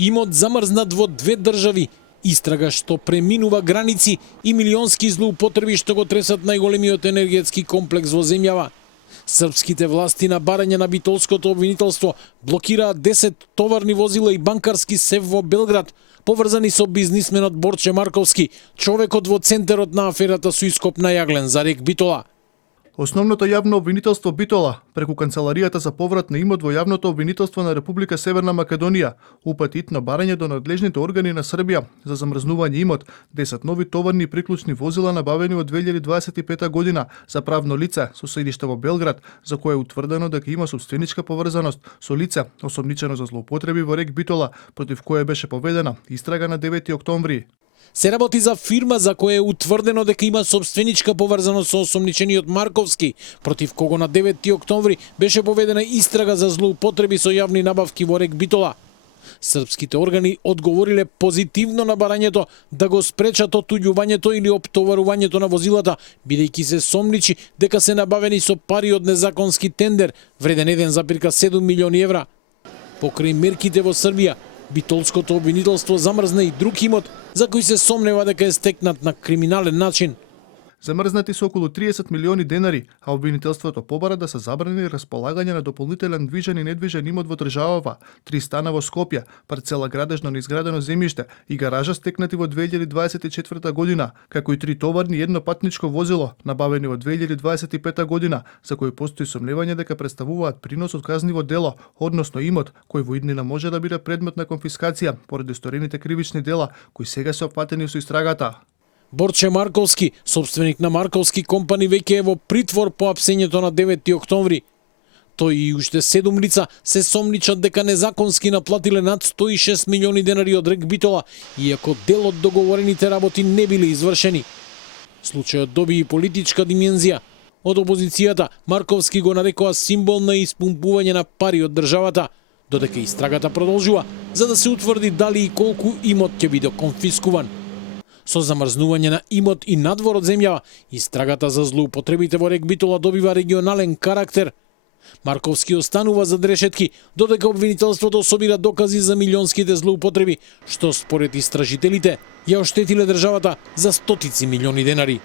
Имот замрзнат во две држави, истрага што преминува граници и милионски злоупотреби што го тресат најголемиот енергетски комплекс во земјава. Српските власти на барање на битолското обвинителство блокираат 10 товарни возила и банкарски сеф во Белград, поврзани со бизнисменот Борче Марковски, човекот во центарот на аферата со ископ на јаглен за РЕК Битола. Основното јавно обвинителство Битола, преку Канцеларијата за поврат на имот во јавното обвинителство на Република Северна Македонија, упати на барање до надлежните органи на Србија за замрзнување имот 10 нови товарни и приклучни возила набавени од 2025 година за правно лице со седиште во Белград, за кое е утврдено дека има собственичка поврзаност со лице осомничено за злоупотреби во РЕК Битола, против кое беше поведена истрага на 9 октомври. Се работи за фирма за која е утврдено дека има собственичка поврзаност со осомничениот Марковски, против кого на 9 октомври беше поведена истрага за злоупотреби со јавни набавки во РЕК Битола. Српските органи одговориле позитивно на барањето да го спречат отуѓувањето или оптоварувањето на возилата, бидејќи се сомничи дека се набавени со пари од незаконски тендер, вреден 1,7 милиони евра. Покрај мерките во Србија, битолското обвинителство замрзна и друг имот за кој се сомнева дека е стекнат на криминален начин. Замрзнати се околу 30 милиони денари, а обвинителството побара да се забрани располагање на дополнителен движен и недвижен имот во државава, 3 стана во Скопје, парцела градежно неизградено земјиште и гаража стекнати во 2024 година, како и 3 товарни и едно патничко возило, набавени во 2025 година, за кои постои сомневање дека представуваат принос од казниво дело, односно имот кој во иднина може да биде предмет на конфискација поради сторените кривични дела, кои сега се опфатени со истрагата. Борче Марковски, собственик на Марковски компани, веќе е во притвор по апсењето на 9 октомври. Тој и уште 7 лица се сомничат дека незаконски наплатиле над 106 милиони денари од РЕК Битола, иако дел од договорените работи не биле извршени. Случајот доби и политичка димензија. Од опозицијата Марковски го нарекоа символ на испумпување на пари од државата, додека истрагата продолжува за да се утврди дали и колку имот ќе биде конфискуван. Со замрзнување на имот и надвор од земјава, истрагата за злоупотребите во РЕК Битола добива регионален карактер. Марковски останува зад решетки, додека обвинителството собира докази за милионските злоупотреби, што според истражителите ја оштетиле државата за стотици милиони денари.